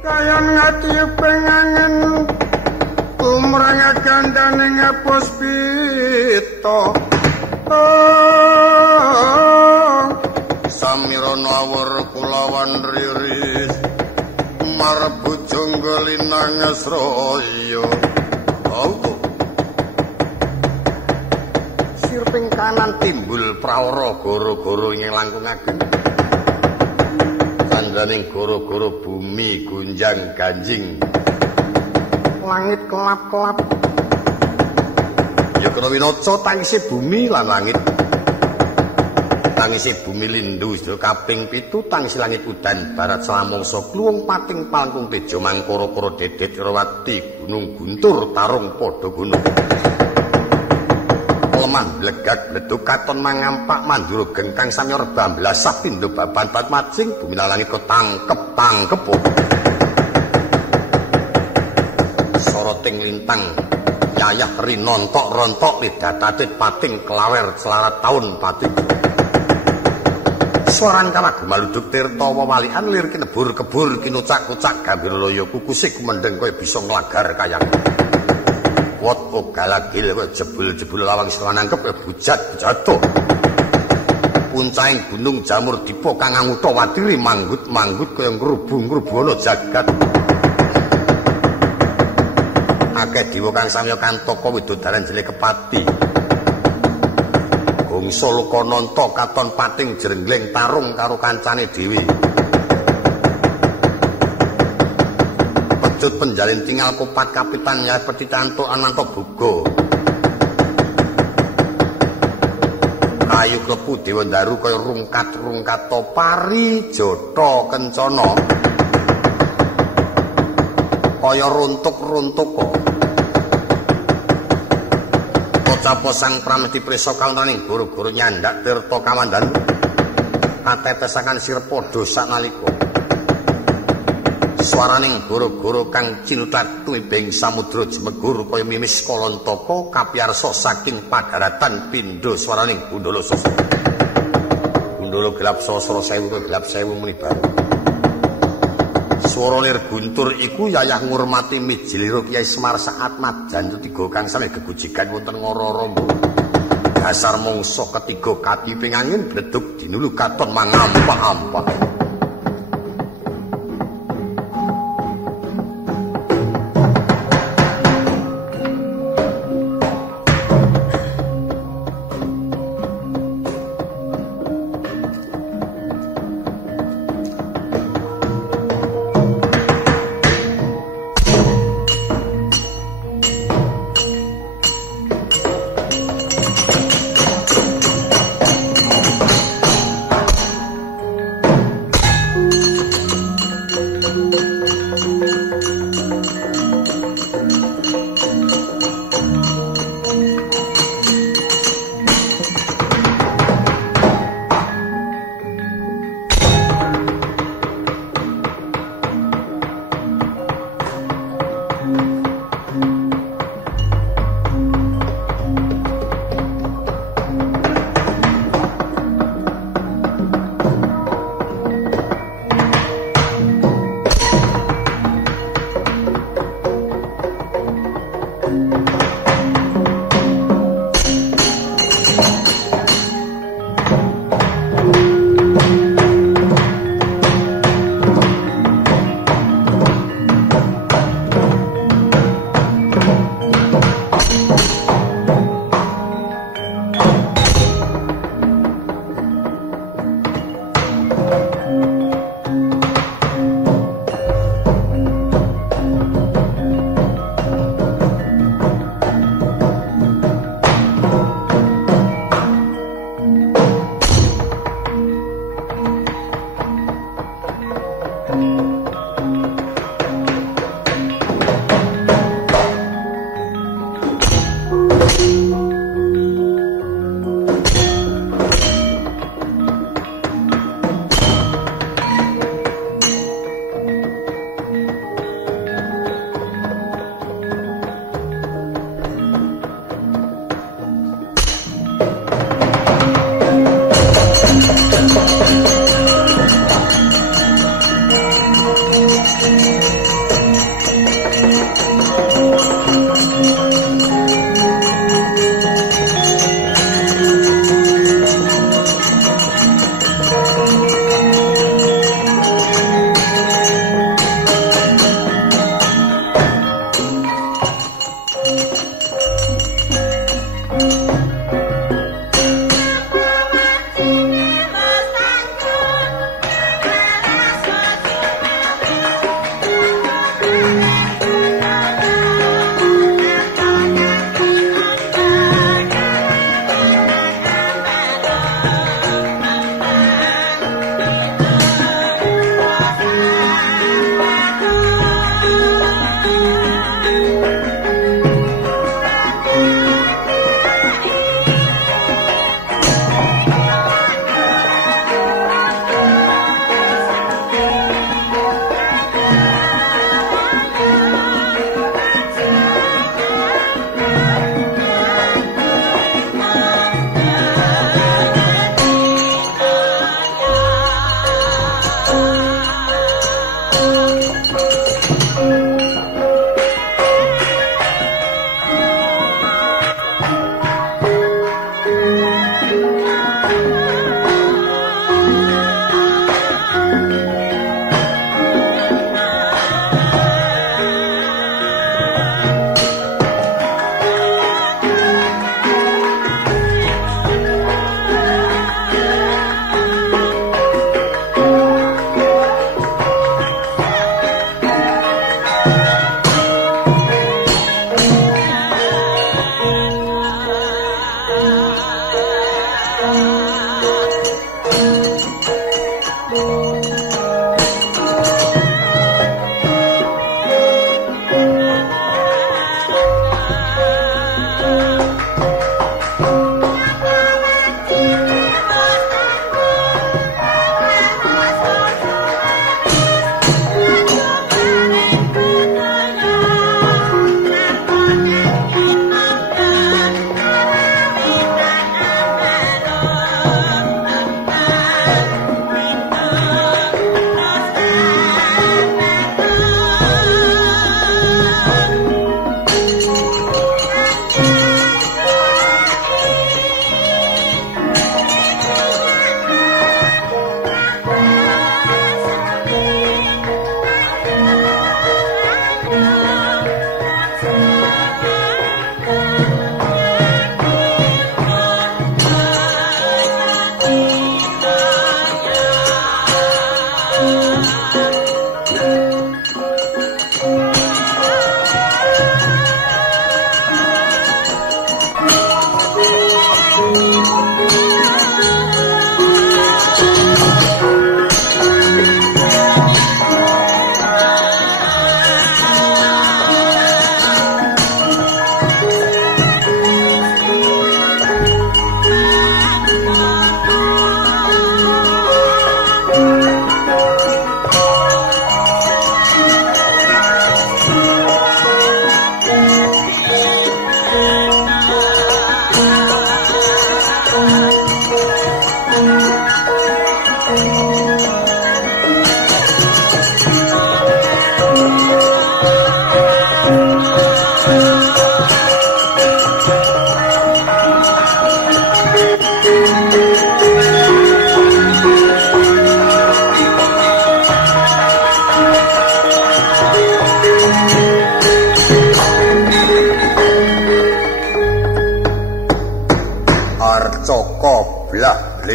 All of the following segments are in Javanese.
kayon ngati pengangen umrang gandaning puspita samirana awur kulawan riris marbujung gelinang sraya sirping kanan timbul prawara goro-goro ing langkungaken sandaning goro-goro bumi gunjang ganjing langit kelap-kelap ya kena winaca tangise bumi lan langit tangise bumi lindu sedaya kaping 7 tangise langit udan barat salamangsa kluwung pating palangkung tejo mangkara-kara dedet rawati gunung guntur tarung padha gunung lemah blegak bleduk katon mangampak mandura gengkang samyor bamblasah pindho baban bat macing bumi lan langit kok tangkep soroting lintang yayah rinontok-rontok lidatatit pating kelawer selarat taun pating suaran kalagu maluduk tirta wawalian lir kinebur-kebur kinucak-kucak gambir loyo kukusik kumendeng kaya bisa nglagar kayang wot ogalagil kaya jebul-jebul lawang sira nangkep kaya bujat jatuh puncahing gunung jamur dipa kang angutha watiri manggut-manggut kaya ngrubung-ngrubana jagat akeh dewa kang samya kantaka widodaran jele kepati gongso lukananta katon pating jrengleng tarung karo kancane dhewe pecut penjalin tinggal kupat kapitan ya petitanto ananto buga ayu klepu dewa daru kaya rungkat-rungkat pari jata kencana kaya runtuk-runtuk kok Capo sang pramesti prisa kauntaning guru-guru nyandak tirta kamandan katetesaken sir padha sanalika swaraning guru-guru kang cinutrat tuwibing samudra jemegur kaya mimis kalontaka kapiyarsa saking padaratan pindha swaraning Gundala Sasa Gundala gelap sasra sewu gelap sewu muni baru swara lir guntur iku yayah ngurmati mijilira Kyai Semar Saat Madjan ketiga kang sami gegujikan wonten Ngara-Ramba dasar mangsa ketiga katiping angin bledug dinulu katon mangampak-ampak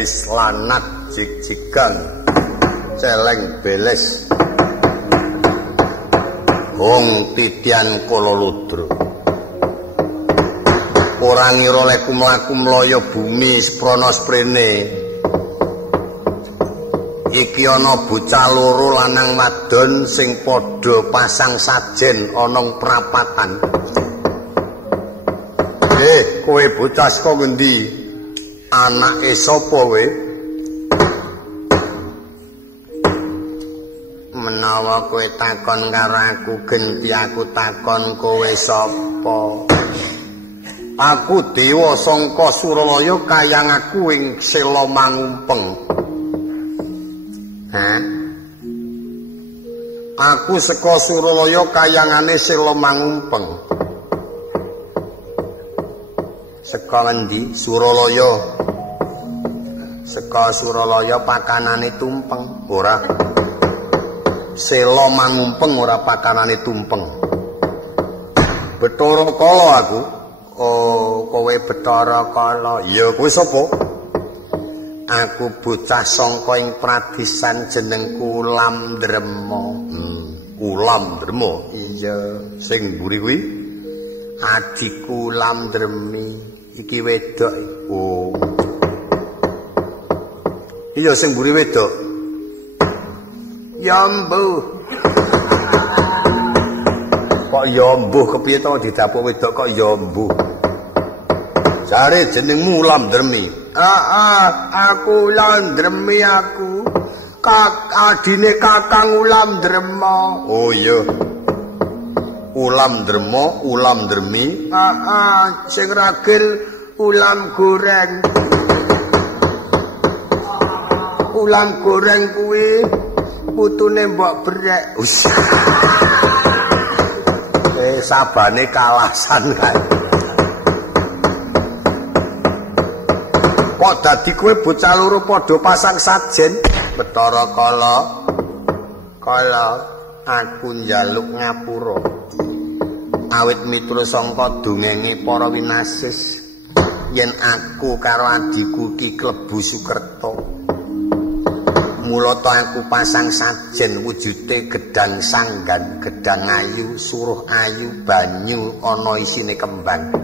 belis lanat jig-jigan celeng beles hong titian kololudro ora ngira leku mlaku mlaya bumi sprana sprene iki ana bocah loro lanang wadon sing padha pasang sajen ana prapatan. Kowe bocah saka ngendi? Anake sapa kowe? Menawa kowe takon karo aku genti aku takon kowe sapa? Aku dewa sangka Suralaya kayang aku ing Sela Mangumpeng. Hah? Aku saka Suralaya kayangane Sela Mangumpeng. Saka ngendi? Suralaya. Saka Suralaya pakanane tumpeng. Ora. Sela Mangumpeng ora pakanane tumpeng. Bathara Kala aku. Oh, kowe Bathara Kala. Ya kowe sapa? Aku bocah sangka ing Pradesan jenengku Ulam Drema. Ulam Drema. Iya, sing mburi kuwi adikku Ulam Dremi. Iki wedok. Oh. Iya sing mburi wedok. Ya mbuh. Kok ya mbuh kepiye to didapuk wedok kok ya mbuh. Jare jenengmu Ulam Dremi. Aku Ulam Dremi aku. Adine Kakang Ulam Drema. Oh iya. Ulam Drema, Ulam Dremi. Sing ragil ulam goreng. Ulam goreng kuwi putune mbok brek. Sabane kalasan kae. Kok dadi kowe bocah loro padha pasang sajen? Bathara Kala. Kala aku njaluk ngapura. Awit miturut sangka dongenge para winasis yen aku karo adikku ki klebu Sukerta. Mula to aku pasang sajen wujude gedang sanggan, gedang ayu, suruh ayu, banyu ana isine kembang.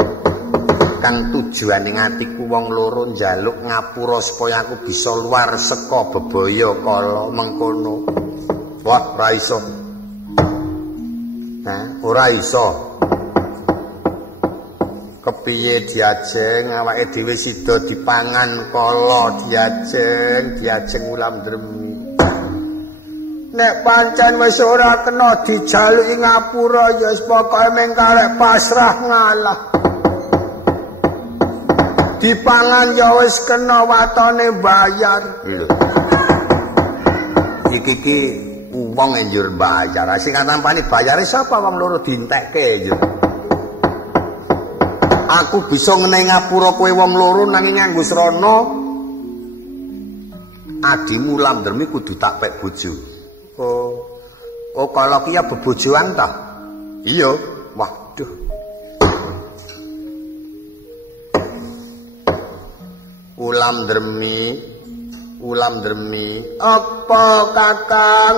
Kang tujuane atiku wong loro njaluk ngapura supaya aku bisa luar saka bebaya kala mengkono. Wah, ora iso. Ora iso. Kepiye diajeng awake dhewe sida dipangan kala diajeng Ulam Dremi. Nek pancen wis ora kena dijaluki ngapura ya wis pokoke meng karek pasrah ngalah. Dipangan ya wis kena watone bayar. Iki wong njur bayar. Sing tampani bayare sapa wong loro dientekke njur. Aku bisa ngenehi ngapura kowe wong loro nanging nganggo srana adimu Ulam Dremi kudu tak pek bojo. Oh kalau ki ya bebojoan ta? Iya. Waduh. Ulam Dremi. Apa Kakang?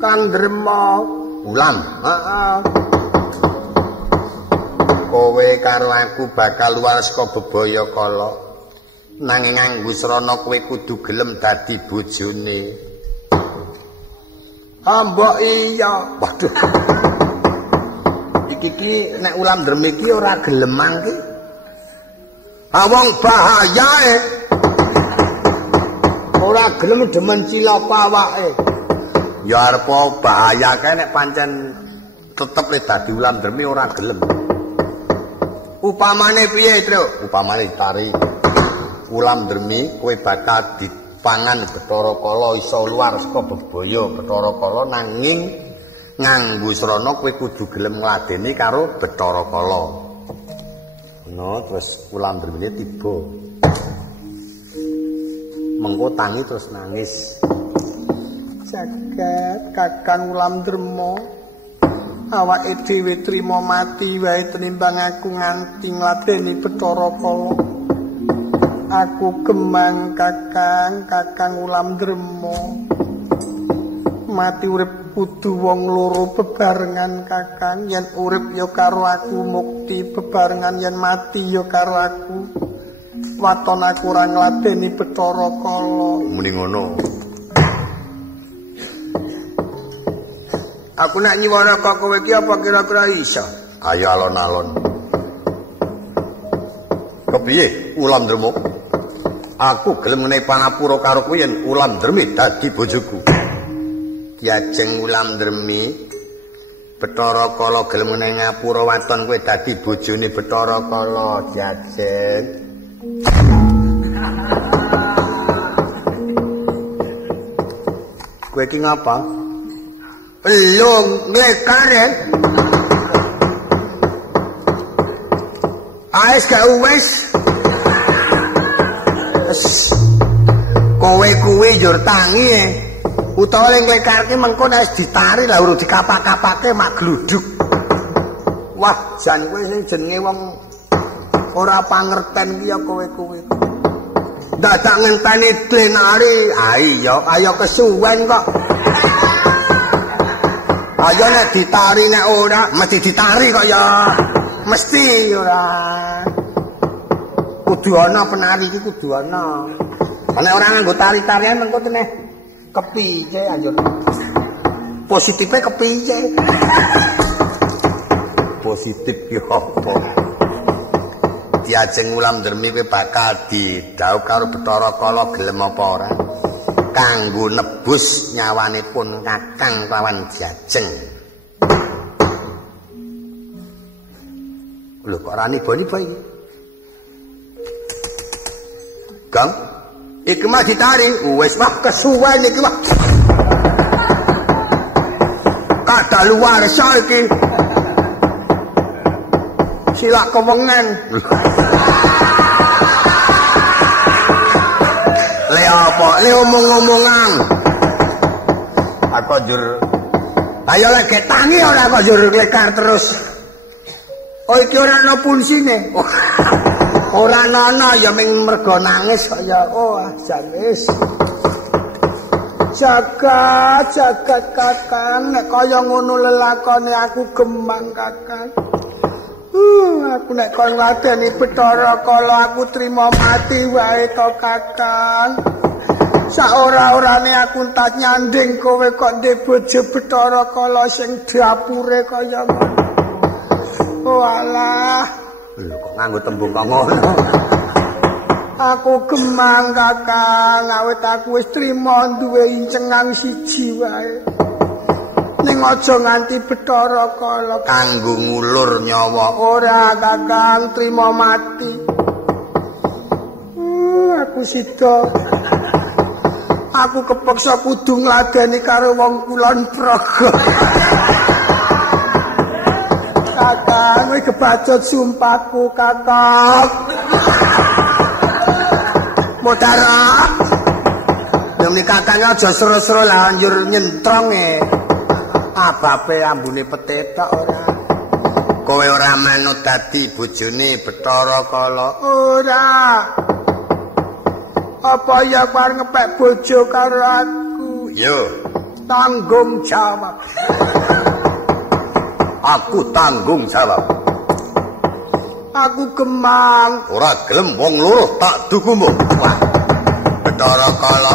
Kang Drema. Ulam. Heeh. Kowe karo aku bakal luar saka bebaya kala. Nanging nganggo srana kowe kudu gelem dadi bojone. Mbok iya. Waduh. Iki nek Ulam Dremi iki ora gelem mangke. Wong bahayae. Ora gelem demen cilaka awake. Ya arep bahaya kae nek pancen tetep le dadi Ulam Dremi ora gelem. Upamane piye, Tru? Upamane tari Ulam Dremi kowe bakal dipangan Bathara Kala iso luar saka bebaya Bathara Kala nanging nganggo srana kowe kudu gelem ngladeni karo Bathara Kala. No, terus Ulam Dremi tiba. Mengko tangi terus nangis. Jagat Kakang Ulam Drema. Awake dhewe trima mati wae tenimbang aku nganti ngladeni Bathara Kala. Aku Gemang kakang Ulam Drema. Mati urip kudu wong loro bebarengan kakang. Yen urip ya karo aku mukti, bebarengan yen mati ya karo aku. Waton aku ora ngladeni Bathara Kala. Muni ngono. Aku nak nyiwara kok kowe iki apa kira-kira iso? Ayo alon-alon. Kepiye Ulam Drema? Aku gelem menehi pangapura karo kowe yen Ulam Dremi dadi bojoku. Ki Ajeng Ulam Dremi, Bathara Kala gelem menehi ngapura waton kowe dadi bojone Bathara Kala, Ki Ajeng. Kowe iki ngapa? Belum nglekar ya. Ais gak wis. Kowe kuwi njur tangi e. Utawa ning nglekarke mengko nek ditari lah urung dikapak-kapake mak gluduk. Wah, jan kowe sing jenenge wong ora pangerten ki ya kowe kuwi. Dadak ngenteni dlenari. Ayo kesuwen kok. Ayo nek ditari nek ora mesti ditari kok ya. Mesti ora. Kudu ana penari iki kudu ana. Nek ora nganggo tari-tarian mengko teneh kepiye anjur. Positife kepiye? Positif ki apa? Ki Ajeng Ulam Dremi kowe bakal didhawuh karo Bathara Kala gelem apa ora? Kanggo nebus nyawanipun kakang lawan Ki Ajeng. Lho kok ora niba-niba iki? Kang, iki mah ditari, wis mah kesuwen iki mah. Kadaluwarsa iki. Silak kewengen. Le apa? Le omong-omongan. Aku njur. Ayo lek tangi ora kok njur lekar terus. Oh iki ora ana punsine. Ora ana ya ming mergo nangis kok ya. Oh jan wis. Jagat kakang nek kaya ngono lelakone aku Gemang kakang. Aku nek kon ngladeni Bathara Kala aku trima mati wae to kakang. Saora-orane aku tak nyanding kowe kok ndek bojo Bathara Kala sing dapure kaya ngono. Walah, lho kok nganggo tembung kok ngono. Aku Gemang kakang, awit aku wis trima duwe incengang siji wae. Ning aja nganti Bathara Kala kanggo ngulur nyawa. Ora kakang, trima mati. Aku sida. Aku kepeksa kudu ngladeni karo wong Kulon Progo. Kakang, wis kebacut sumpahku kakang. Modara. Demi kakang aja sero-sero lah anjur nyentrong e. Abape ambune petetok ora. Kowe ora manut dadi bojone Bathara Kala. Ora. Apa ya arep ngepek bojo karo aku? Yo, tanggung jawab. Aku tanggung jawab. Aku Gemang. Ora gelem wong loro tak dukumu. Wah. Bathara Kala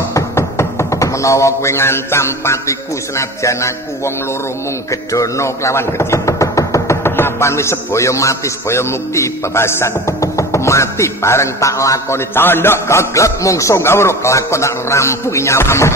menawa kowe ngancam patiku senajan aku wong loro mung gedana kelawan gedhi. Mapan wis sebaya mati sebaya mukti bebasan. Mati bareng tak lakoni candak gaglek mungsu gawur kelakon tak rampungi nyawamu.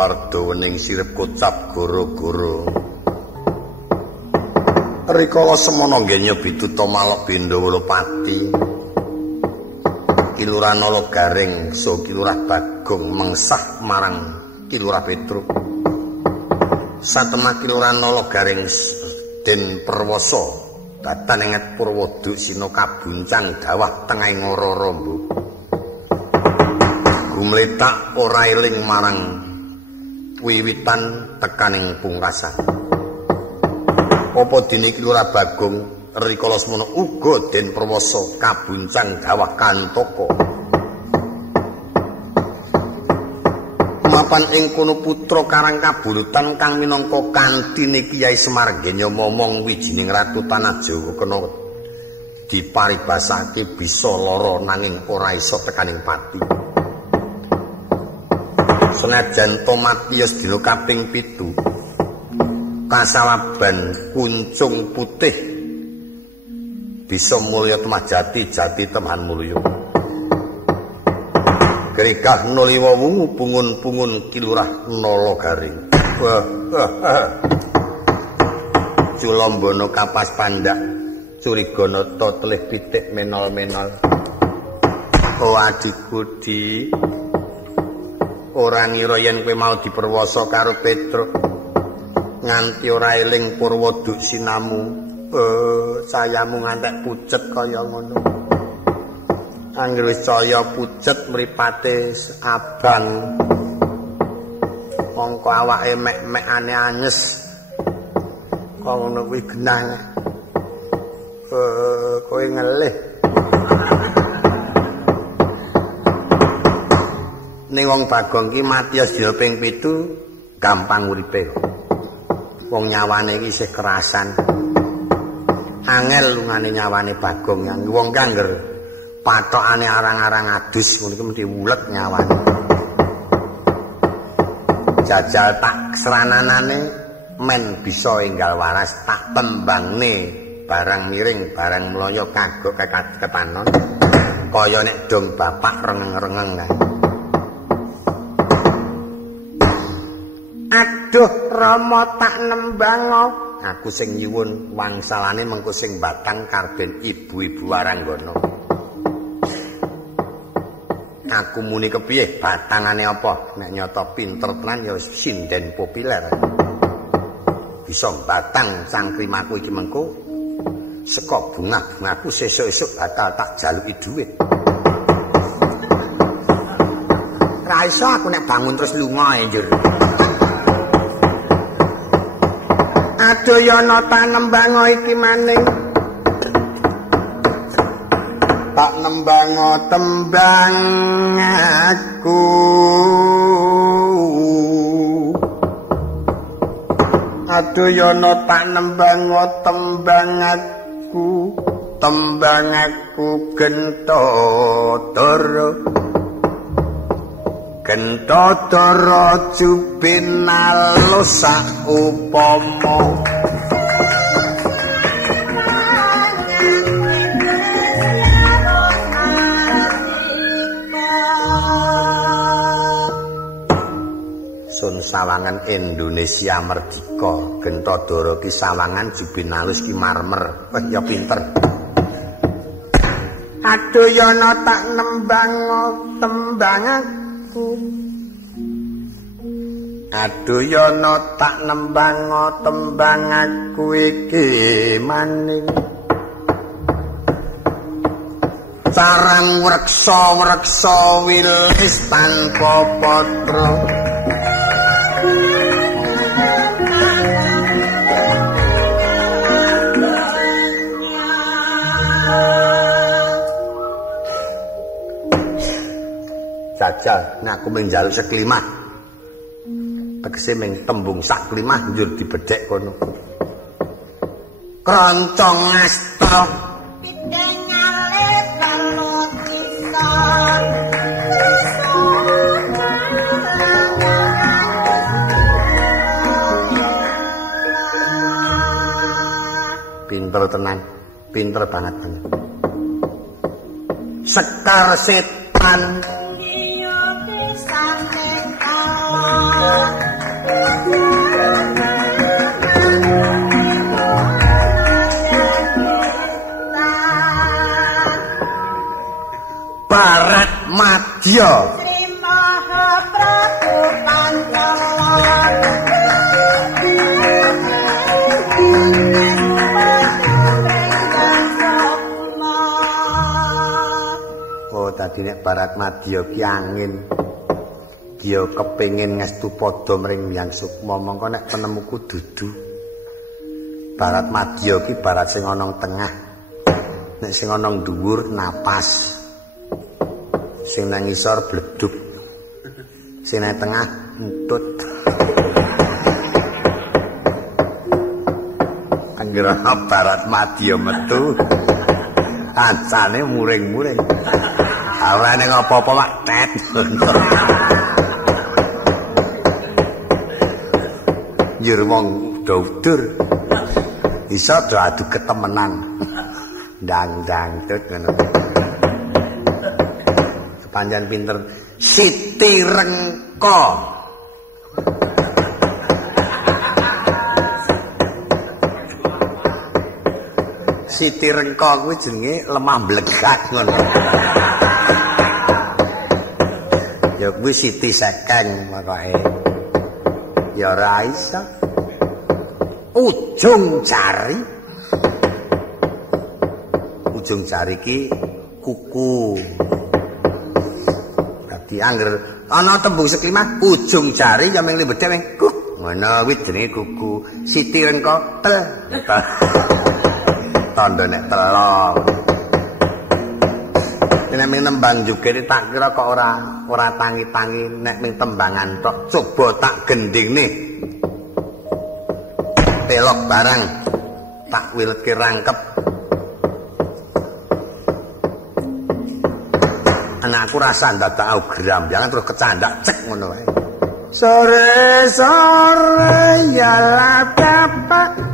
warda wening sirip kocap goro-goro. Rikala semana nggenya bituta malok Bendawala Pati. Kilurah Nala Garing so Kilurah Bagong mengsah marang Kilurah Petruk. Satemah Kilurah Nala Garing Den Perwasa datan inget Purwoduk sina kabuncang dawah tengahing ora rombo. Gumletak ora eling marang wiwitan tekaning pungkasan. Apa dene Kilurah Bagong rikala semana uga Den Perwasa kabuncang dawah kantaka. Mapan ing kono putra Karang Kabulutan kang minangka kantine Kyai Semar Genya momong wijining ratu tanah Jawa kena diparibasake bisa lara nanging ora isa tekaning pati. Senajan Tomatius dina kaping 7 kasawaban kuncung putih bisa mulya temajati jati teman mulya. Gerikah nuliwa wungu pungun-pungun Kilurah Nala Garing. Culambana kapas pandak Curiganata telih pitik menol-menol. Oh adikku di ora ngira yen kowe mau diperwasa karo Petruk nganti ora eling Purwoduk sinamu. Sayamu ngantek pucet kaya ngono. Angger wis caya pucet mripate abang. Mongko awake mek-mekane anyes. Kok ngono kuwi genah. Kowe ngelih. Ning wong Bagong ki Matius dina ping 7 gampang uripe. Wong nyawane iki isih kerasan. Angel lungane nyawane Bagong yang wong kangger patokane arang-arang adus ngono iki mesti wulet nyawane. Jajal tak serananane men bisa enggal waras tak tembangne barang miring barang mloya kagok ketanon kaya nek dong bapak rengeng-rengeng kae. Aduh Rama tak nembang aku sing nyuwun wangsalane mengko sing batang karben ibu-ibu Waranggana. Aku muni kepiye batangane apa nek nyata pinter tenan ya sinden populer. Bisa batang cangkrimaku iki mengko saka bungah-bungaku sesuk-esuk bakal tak jaluki dhuwit. Ra iso aku nek bangun terus lunga njur. Adoyana tak nembang iki maning. Tak nembang tembang aku. Adoyana tak nembang tembang aku. Tembang aku Gentadara. Gentadara jubin alus sak upama. Sun sawangan Indonesia merdika. Gentadara ki sawangan jubin alus ki marmer. Ya pinter. Adoyana tak nembang tembang aku. Adoyana tak nembang tembang aku iki maning. Sarang wreksa wilis tanpa patra. Jajal, nek aku mung njaluk seklimah. Tegese mung tembung sak klimah njur dibedhek kono. Kroncong asta pitengale telu pisan. Pinter tenan, pinter banget. Sekar setan. Barat Madya. Sri Mahaprabu Pancala. Oh, tadi nek Barat Madya ki angin. Dia kepengin ngestu padha mring Hyang Sukma, mongko nek penemuku dudu. Barat Madya ki barat sing ana tengah. Nek sing ana dhuwur napas. Sing nang ngisor bleduk. Sing nang tengah entut. Anggere Barat Madya metu. Kancane muring-muring. Ora ning apa-apa wak tet. Njur wong doudur. Iso do adu ketemenan. Ndang-ndang tut ngono. Panjan pinter Siti Rengka. Siti Rengka kuwi jenenge lemah blegat ngono. Ya kuwi Siti Sekeng pokoke. Ya ora iso. Ujung jari. Ujung jari ki kuku. Dadi angger ana tembung seklimah ujung jari ya ming limbede ming kuk. Ngono kuwi jenenge kuku. Siti Rengka tel. Tandha nek telo. Nek ming nembang jugete tak kira kok ora tangi-tangi nek ming tembangan tok coba tak gendingne. Pelok barang tak wiletke rangkep. Anakku rasa ndadak gram, jangan terus kecandak cek ngono wae. Sore-sore ya la bapak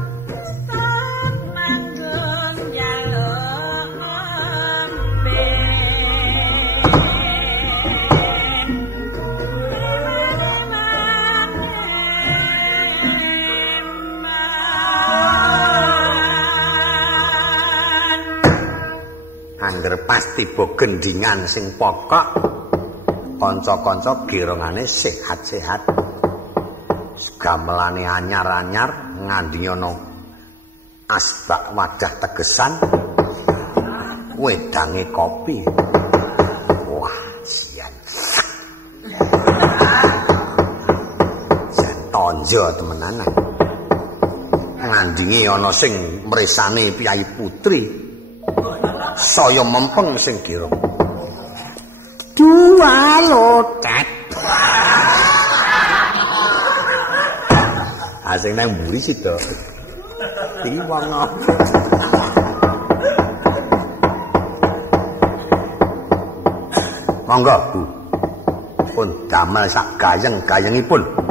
angger pas tiba gendingan sing pokok kanca-kanca girongane sehat-sehat gamelane anyar-anyar ngandhi ana asbak wadah tegesan wedange kopi wah sian tonjo temenanan ngandhingi ana sing mresane Piyai Putri saya mempeng sing kira. Dua lotet. Asing nang mburi sida. Iki wong apa? Monggo, Bu. Pun damel sak gayeng-gayengipun.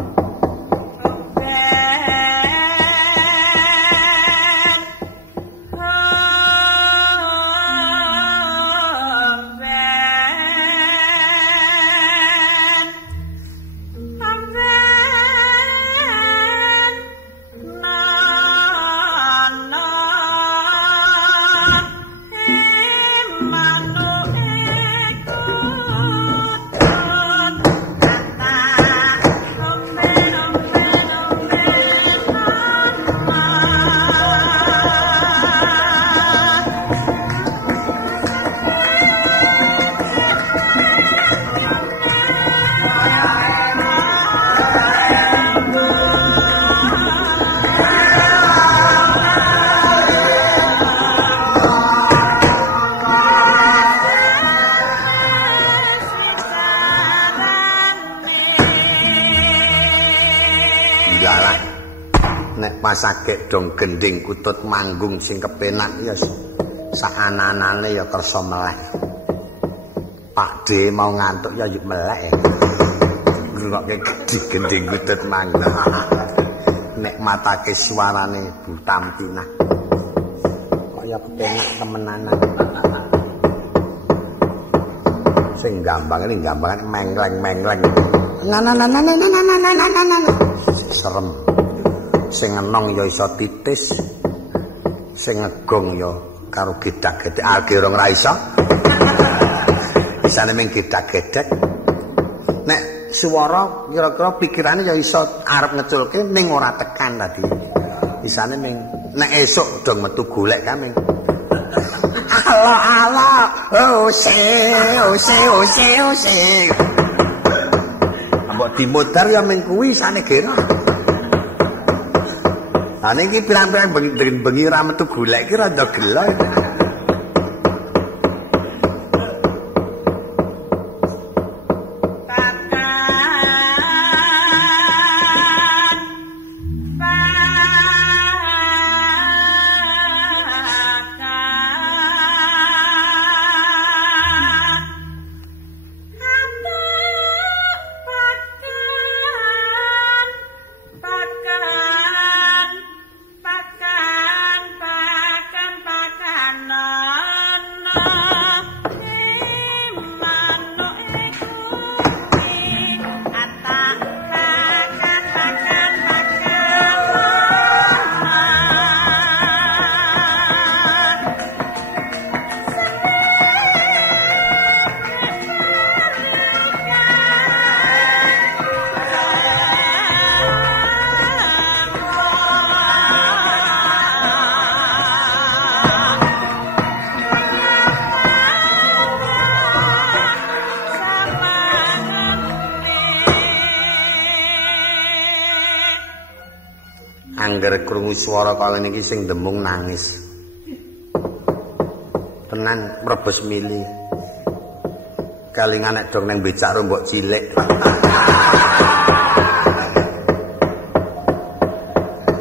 Sakek dong gending kutut manggung sing kepenak ya sak anan-anane ya kersa melek. Pak D mau ngantuk ya yuk melek. Ngrungokke gending kutut manggung. Nek matake suarane Bu Tamtinah. Kaya kepenak temenanan. Sing gambange mengleng-mengleng. Serem. Sing enong ya iso titis, sing ngegong ya karo gedak-gedek agirong ra iso. isane ming gedak-gedek. Nek swara kira-kira pikirane ya iso arep ngeculke ning ora tekan tadi. Isane ming nek esuk dong metu golek ka ming. Allah, ose. Mbok dimodar ya ming kuwi isane gera. Ane iki pirang-pirang bengi ra metu golek iki rada gelo. Angger krungu swara kaya ngene iki sing demung nangis. Tenan mrebes mili. Kalingan nek dong nang becak rombok cilik.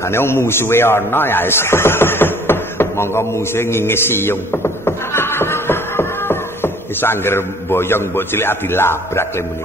Ane musuhe ana ya wis. Monggo musuhe ngingis siyung. Wis angger boyong mbok cilik dilabrak le muni.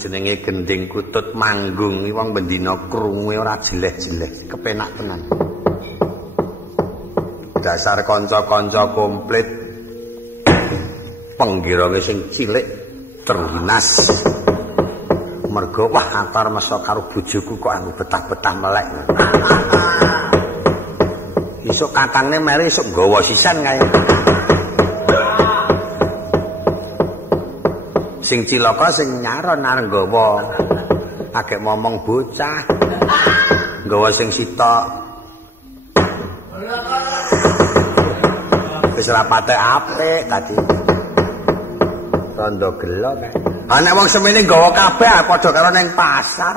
jenenge gending kutut manggung wong bendina krungu ora jeleh-jeleh kepenak tenan. Dasar kanca-kanca komplit penggirange sing cilik terhinas. Mergo wah antar masa karo bojoku kok anggo betah-betah melek. Isuk kakangne meri isuk nggawa sisan kae. Sing cilaka sing nyaron areng nggawa agek momong bocah. Nggawa sing sitok. Wis rapate apik tadi. Rondo gelo kae. Anak wong semene nggawa kabeh padha karo ning pasar.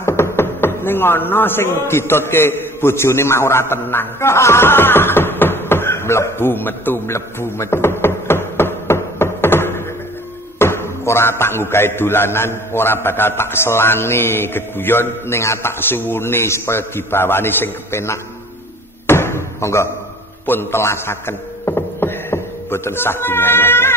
Ning ana sing ditutke bojone mah ora tenang. Mlebu metu. Ora tak nggawe dolanan, ora bakal tak selani geguyon ning tak suwune supaya dibawani sing kepenak. Monggo pun telasaken. Boten sah dinyanyi.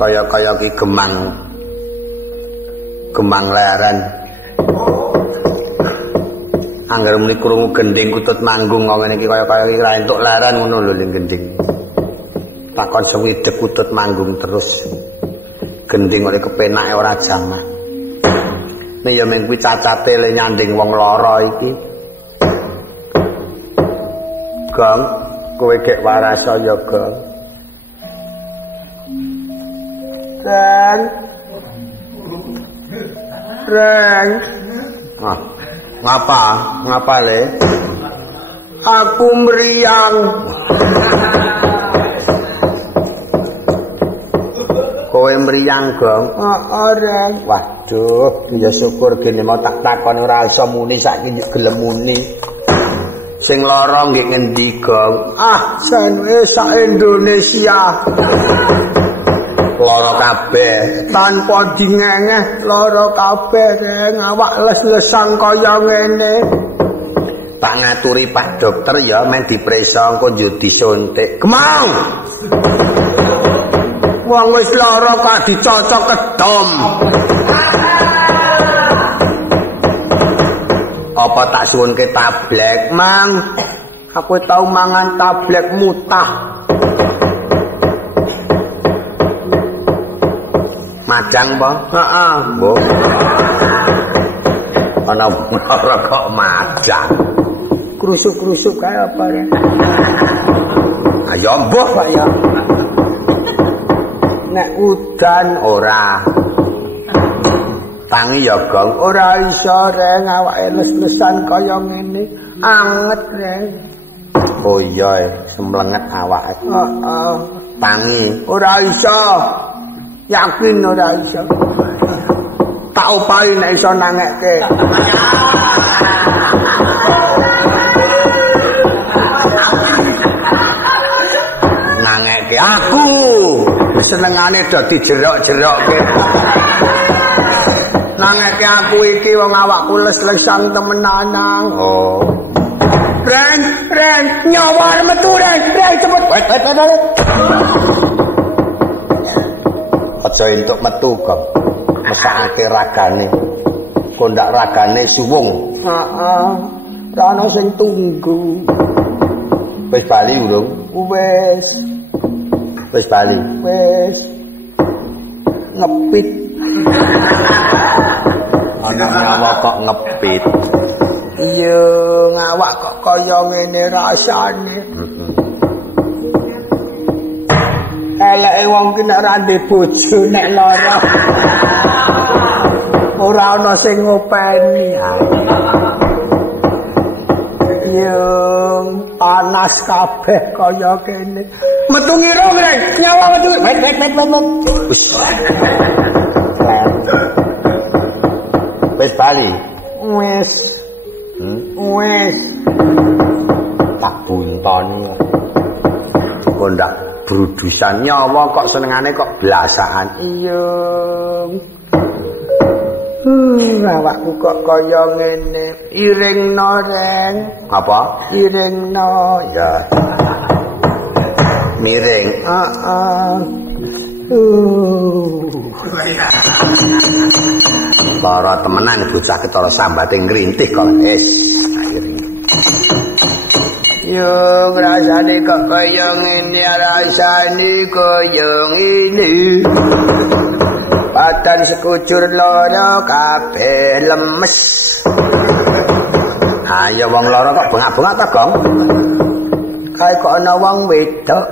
Kaya-kaya ki gemang leren. Angger muni krungu gending kutut manggung kok ngene iki kaya-kaya ki ra entuk leren ngono lho ning gending. Takon sewidek kutut manggung terus. Gending oleh kepenake ora jamak. Nek ya mung kuwi cacate le nyanding wong lara iki. Gong, kowe gek waras ya, Gong. Reng. Ah, ngapa le? Aku meriang. Kowe meriang, Gong? Reng. Waduh, ya syukur gene mau tak takon ora iso muni saiki gelem muni. Sing lara nggih ngendi, Gong? Sak Indonesia. Lara kabeh, tanpa dingengeh lara kabeh, Reng. Awak les-lesan kaya ngene. Tak ngaturi Pak Dokter ya men dipriksa engko yo disuntik. Gemang. Wong wis lara kok dicocok kedom. Apa tak suwunke tablet, Mang? Aku tau mangan tablet mutah. Majang apa? Heeh, Mbok. Ana ora kok majang. Krusuk-krusuk kae apa ya? Ayo mbok Pak ya. Nek udan ora. Tangi ya, Gong. Ora iso, Reng, awake les-lesan kaya ngene. Anget, Reng. Oh iya, semlenget awake. Heeh. Tangi. Ora iso. Yakin ora iso. Tak upahi nek iso nangekke. Nangekke aku. Senengane dadi jerok-jerokke. Nangekke aku iki wong awakku les-lesan temenan. Oh. Ren, nyawa metu Ren, cepet. Wait. Aja entuk metu, Gong. Mesakake ragane. Kondak ragane suwung. Heeh. Ora ana sing tunggu. Wis bali urung? Wis bali. Wis. Ngepit. Ana nyawa kok ngepit. Iya, ngawak kok kaya ngene rasane. Eleke wong ki nek ra ndek bojo nek lara. Ora ana sing ngopeni. Yung panas kabeh kaya kene. Metu ngira, Reng. Nyawa metu. Wait. Wis. Wis bali. Wis. Tak buntoni. Kondak brudusan nyawa kok senengane kok blasaan. Iya. Awakku kok kaya ngene. Iringno, Reng. Apa? Iringno. Ya. Miring. Para temenan bocah ketara sambate ngrintih kok wis iring. Yo rasane kok kaya ngene, rasane kaya ngene. Badan sekujur lara kabeh lemes. Ayo wong lara kok bengak-bengak ta, Gong? Kae kok ana wong wedok.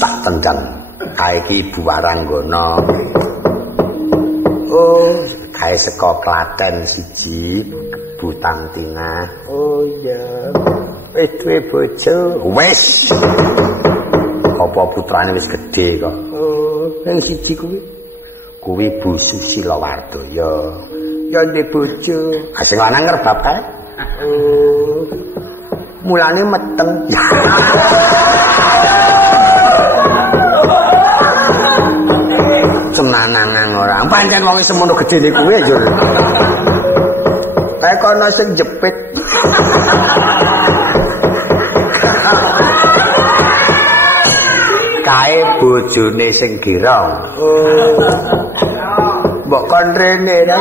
Tak tendang. Kae iki Ibu Waranggana. Oh, kae saka Klaten siji, Bu Tantina. Oh iya. Wis duwe bojo. Wis. Apa putrane wis gedhe kok. Oh, sing siji kuwi Bu Susila Wardoyo. Ya ndek bojo. Sing lanang ngerbab kae. Oh. Mulane meteng. Semanangan ora. Pancen wong semono gedene kuwi ya. Kae kono sing jepit. kae bojone sing girong. Mbok kon rene ta.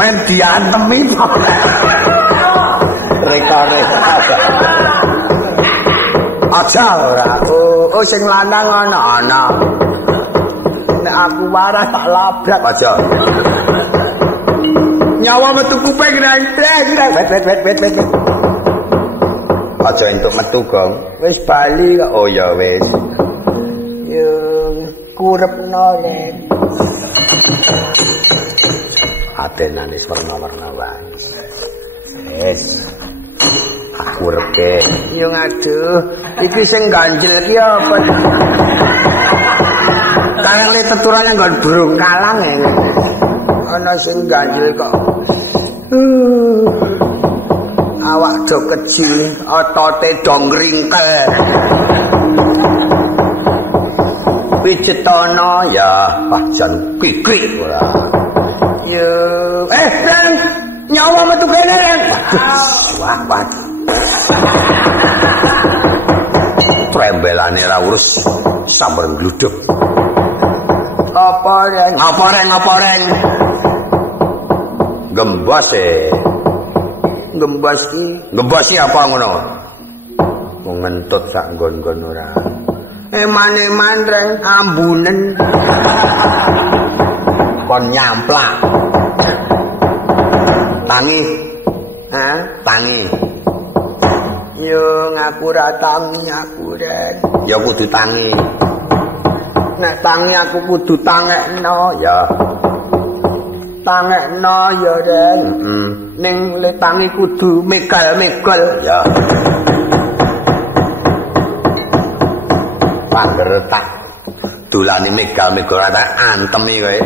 Men diantemi to. Rekore. Aja ora. Oh sing lanang ana. Nek aku waras tak labrak aja. Nyawa metu kuping nang bet. Aja entuk metu, Gong. Wis bali kok. Oh ya wis. Yo kurepno le. Atenane warna-warna wae. Wis. Aku urepke. Yo ngaduh, iki sing ganjel ki apa? Kale teturane nggon burung kalang ya. Ana sing ganjel kok. Awak do kecil, otote do ngringkel. Picetono ya pajan kikrik ora. Yo, Ren, nyawa metu kene, Ren. Wah. Trembelane ra urus sambar gluduk. Apa Ren? Gembos iki apa ngono? Wong ngentut sak nggon-nggon ora. Eman-eman Ren ambunen. Kon nyamplak. Tangi. Yo ngaku ra tangi aku Ren. Ya kudu tangi. Nek tangi aku kudu tangekno ya. Tangekno ya Ren. Ning le tangi kudu megal-megal ya. Panggeretak dolane megal-megal ora antemi kowe.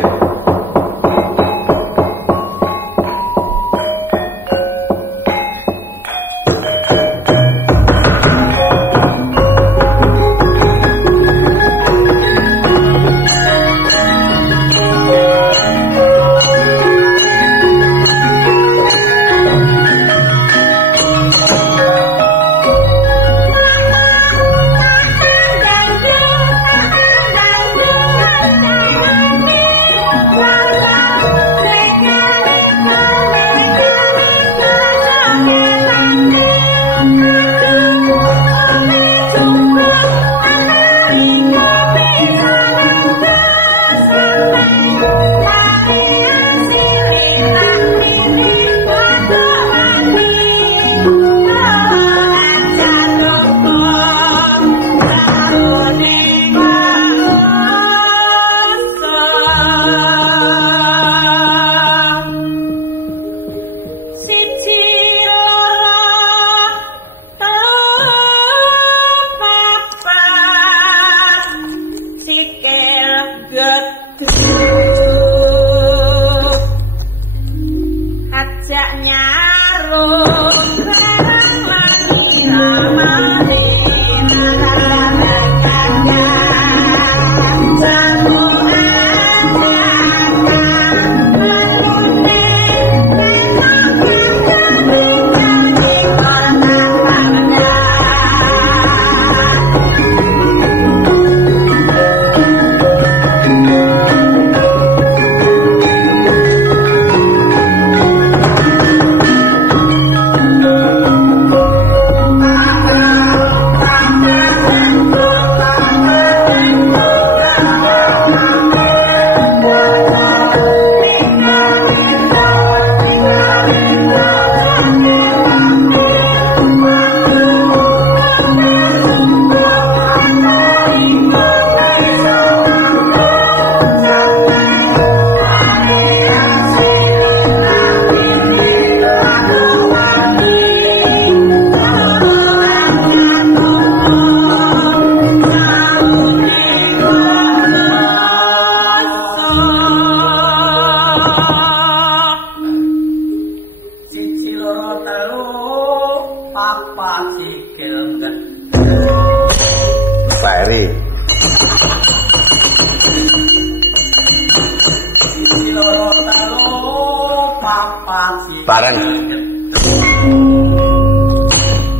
Bareng.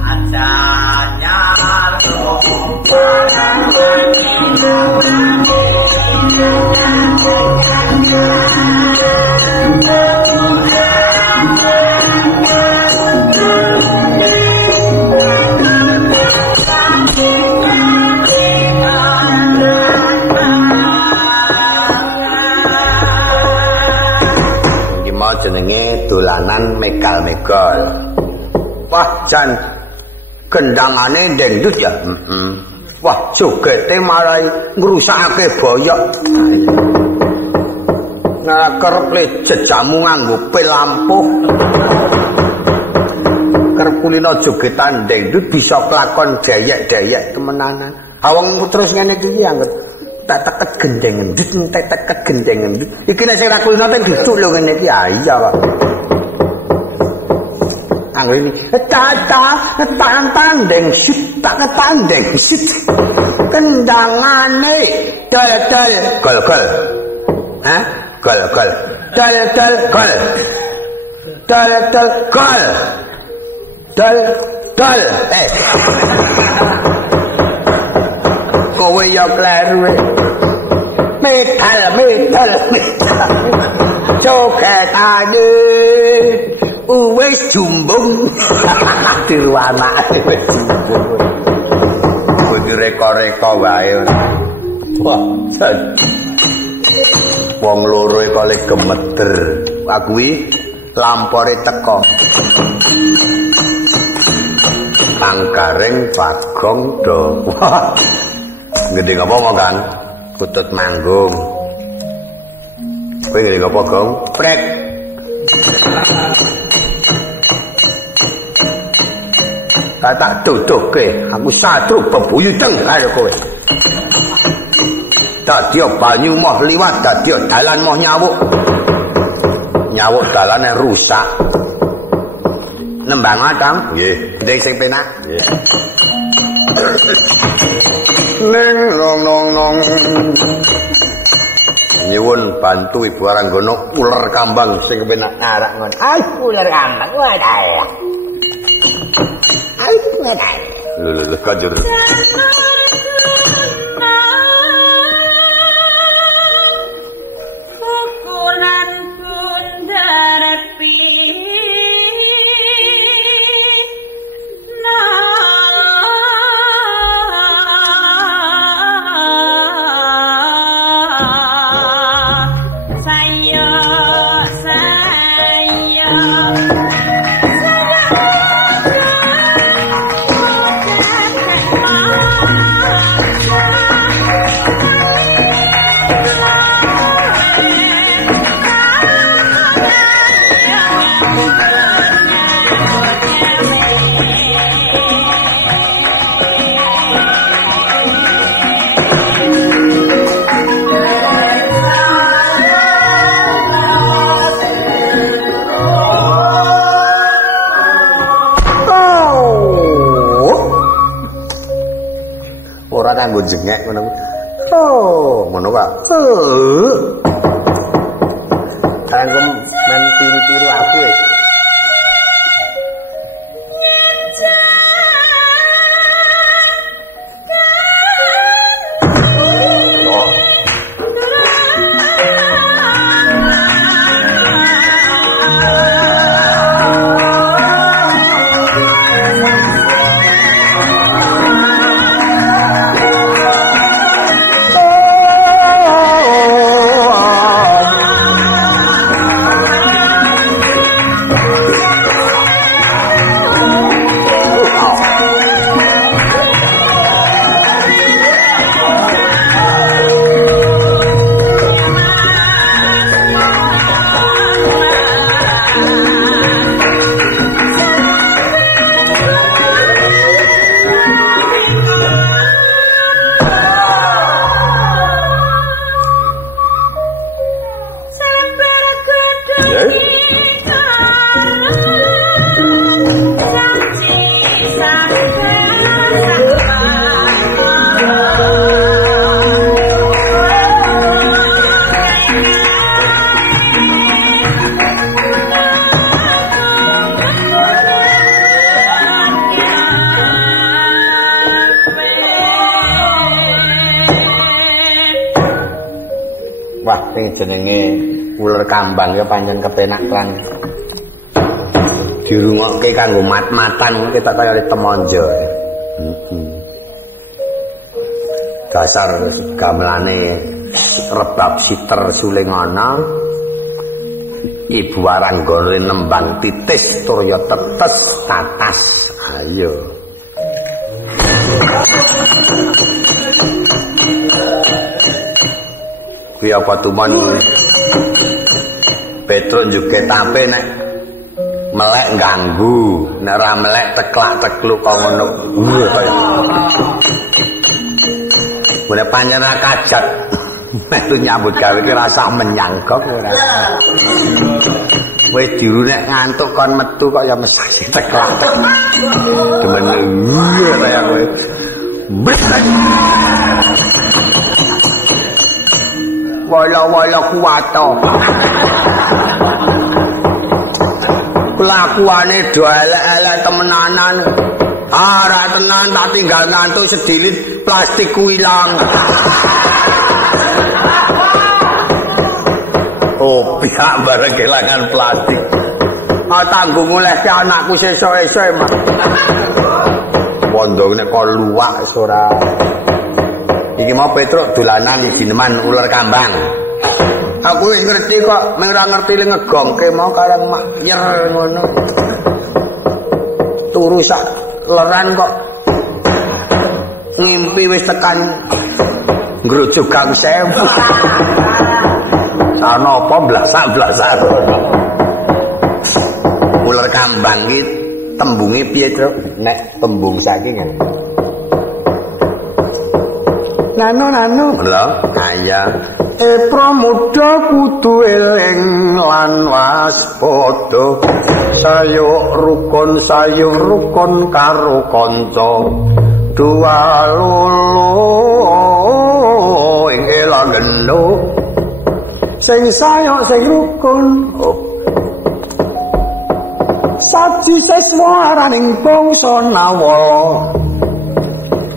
Aja nyar jenenge dolanan megal-megal. Wah, jan gendangane dangdut ya. Wah, jogete malah ngrusakake boyok. Kerep jejamu nganggo pil lampuh. Kerep kulino jogetan dangdut bisa kelakon dayek-dayek temenanan. Awang terus ngene iki anggere tak teket gendengen, tak teket gendengen. Iki nek sing ra kulino teng duduk lho ngene iki. Ah iya, Pak. Anggere ini tandeng sit, tak tandeng sit. Kendangane dal-dal gol-gol. Hah? Gol-gol. Dal-dal gol. Dal-dal gol. Dal. Kowe ya kleru. Metal. Jogetane wis jumbung. Tiru anake wis jumbung. Kudu reka-reka wae. Wah, wong loro iki kale gemeter. Kuwi lampore teko. Panggaring Bagong do. Wah. Gede apa mau kan? Kutut manggung. Kowe gede apa, Gong? Prek. Tak duduke, aku satru bebuyuteng karo kowe. Dadi banyu moh liwat, dadi dalan moh nyawuk. Nyawuk dalane rusak. Nembang Kang? Nggih. Ndek sing penak. Nggih. Ning nong. Nyuwun bantu Ibu Aranggono uler kambang sing kepenak ngarak ngono. Ai uler kambang wae. Ai wae. Lho kanjur. Nganggo jengek ngono. Oh, ngono Pak. Kanggo men tiru-tiru aku ya. Jenenge uler kambang ya pancen kepenak lan dirungokke kanggo mat-matan ketok kaya temonjo. Dasar gamelane rebab siter suling ana Ibu Waranggana nembang titis turya tetes tatas. Ayo. Kuwi apa tuman? Petro juga tape nek melek ganggu, nek ora melek teklak-tekluk kok ngono. Mene panjenengan kajat. Metu nyambut gawe ki rasa menyanggok ora. Wis diru nek ngantuk kon metu kok ya mesake teklak. Demen kaya kowe. Wala-wala kuwato. Kelakuane do elek-elek temenanan. Ora tenan tak tinggal ngantuk sedilit plastikku ilang. Oh, pihak bareng kelangan plastik. Tanggung oleh ke anakku sesuk-esuk, Mas. Pondok nek kok luwak ora. Iki mau Petruk dolanan jineman ular kambang. Aku wis ngerti kok, mung ora ngerti le ngegongke mau karang mak yer ngono. Turu sak leran kok. Ngimpi wis tekan ngrujuk Gang Sewu. Ana apa blasak-blasak. Ular kambang iki tembunge piye, Truk? Nek tembung saiki kan. Nano. Lho, kaya pramuda kudu eling lan waspada. Sayuk rukun karo kanca. Dua lolo ing elang geno. Sing sayuk sing rukun. Saji seswa araning bangsa Nawala.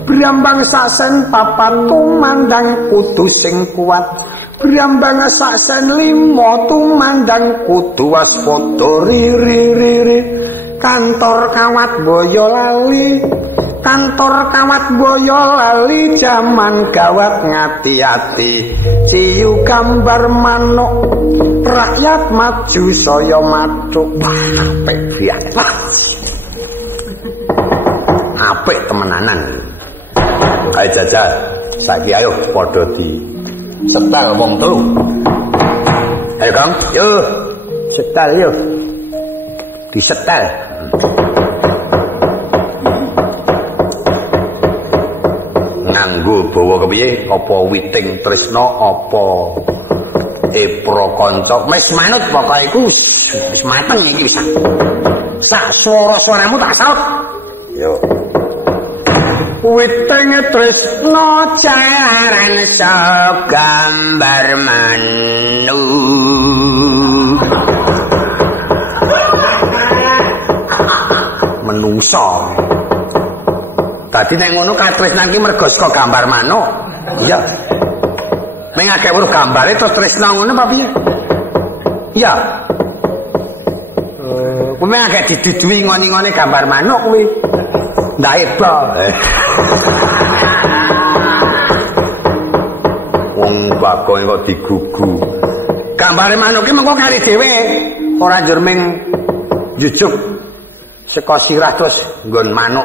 Brambang sasen papat tumandang kudu sing kuat. Brambang sasen 5 tumandang kudu waspada. Ri kantor kawat boyo lali. Kantor kawat boyo lali jaman gawat ngati-ati. Ciyu gambar manuk rakyat maju saya matuk. Apik biasa. Apik temenanan. Ayo jajal, saiki ayo padha di setel wong telu. Ayo Kang, yo setel yo. Di setel. Nganggo bawa kepiye? Apa witing tresna apa epra kanca? Wis manut pokoke iku wis mateng iki wis. Sak swara-swaramu tak saut. Yo. Witing tresna jaran gambar manu. Menungso. Dadi nek ngono katresnan ki mergo saka gambar manuk. Iya. Meng akeh weruh gambare terus tresna ngono apa piye? Iya. Kuwi meng akeh didudui ngoni-ngoni gambar manuk kuwi. Ndak eba. Wong bakone kok digugu. Gambare manuk ki mengko kali dhewe, ora njur ming jujuk saka sirah terus nggon manuk.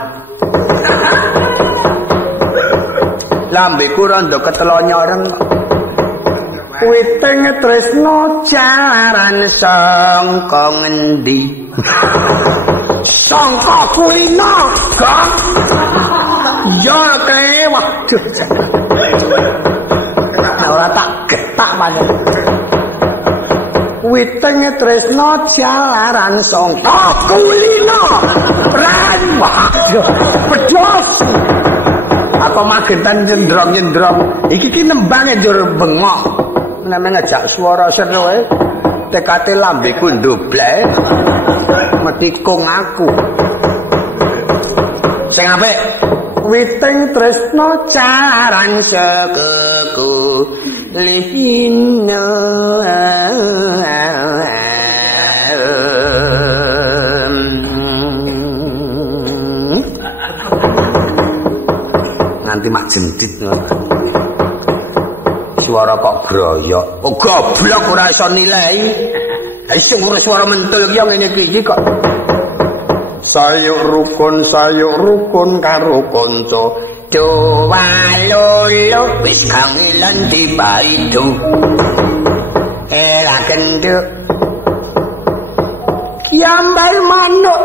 Lambeku rondo ketelonyoreng. Witing tresna jalaran sangka ngendi? Sangka kulino, Kang. Ya klewah. Ora tak getak pancen. Witing tresna jalaran sangka kulino. Ranwah. Pedos. Apa magetan nyendrong-nyendrong. Iki ki nembange njur bengok. Name ngejak swara seru wae. Tekate lambeku ndoblek. Metikung aku. Sing apik witing tresna jaran sekeku lino. Nganti mak jendit suara kok groyok. Oh goblok ora iso nilai. Sing ora swara mentul ki ngene iki kok. Sayuk rukun karo kanca. Tuwalulu wis kangelan dibaidu. Era genduk. Kiambal manuk.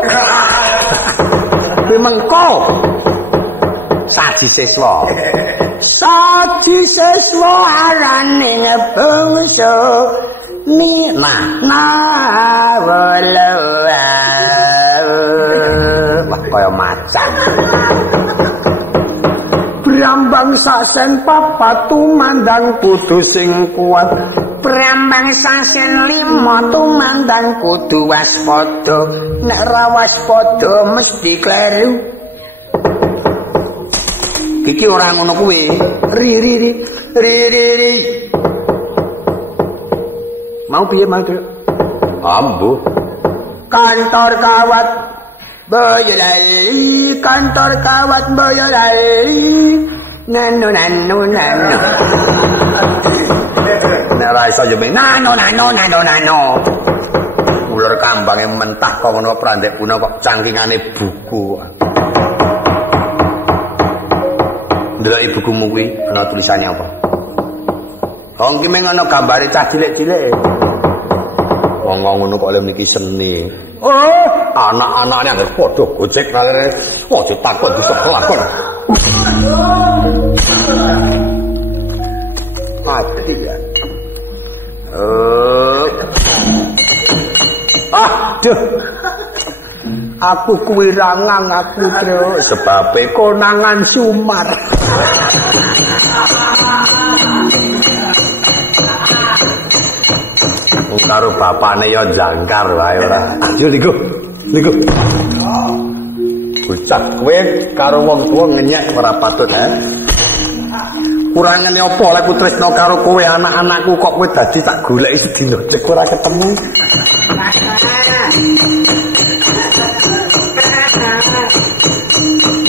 Kuwi mengko. Saji siswa. Saji siswa arane ngebungsu. Wah, kaya macan. Brambang sasen papat tumandang kudu sing kuat. Brambang sasen 5 tumandang kudu waspada. Nek ra waspada mesti kleru. Iki ora ngono kuwi. Ri. Mau piye mau Dek? Ambu. Kantor kawat Boyolali, kantor kawat Boyolali. Nano. Nek iso yo nano. Ular kambange mentah kok ngono prandek puna kok cangkingane buku. Ndelok bukumu kuwi ana tulisane apa? Wong ki meng ana gambare cah cilik-cilik. Wong ngono kok lek niki seni. Oh, anak-anaknya anggere padha gojek kalere. Aja takon disekolahkon. Mati ya. Aduh. Aku kuwi rangang aku terus sebabe konangan Sumar. Karo bapane ya jangkar wae ora. Ayo ligo. Bocah kowe karo wong tuwa ngenyek ora patut Kurangane apa lek ku tresno karo kowe anak-anakku kok kowe dadi tak goleki sedina cek ora ketemu.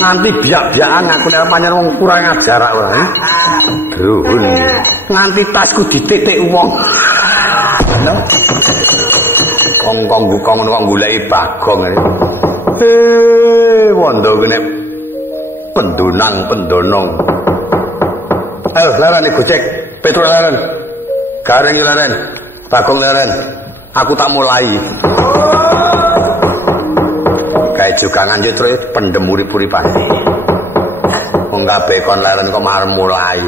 Nanti biak-biakan aku nek pancen wong kurang ajar ora. Druhun. Nganti tasku dititik wong. Kong buka ngono kok goleki Bagong ngene. Wondo kene pendonong. Ayo larane gojek, Petro laren. Gareng laren. Bagong laren. Aku tak mulai. Kae jogangan yo terus pendem urip-uripane. Wong kabeh kon laren kok marep mulai.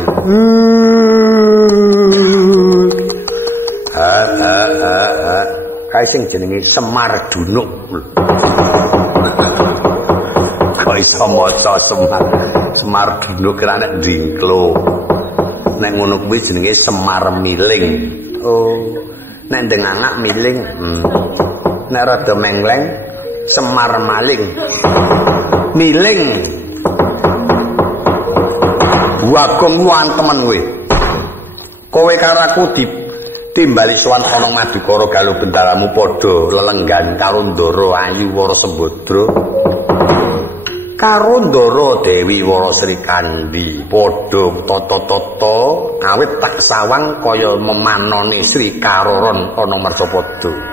Kae sing jenenge Semar Dunuk. Kok iso maca Semar Dunuk kira nek ndingklo. Nek ngono kuwi jenenge Semar Miling. Oh, nek ndengangak miling. Nek rada mengleng Semar Maling. Miling. Bagong ku antemen kowe. Kowe karo aku timbali sowan ana Madukara galuh bendaramu padha lelenggan karo Ndara Ayu Wara Sembadra. Karo Ndara Dewi Wara Sri Kandi padha tata-tata awit tak sawang kaya memanone Sri Karoron ana Mercapada.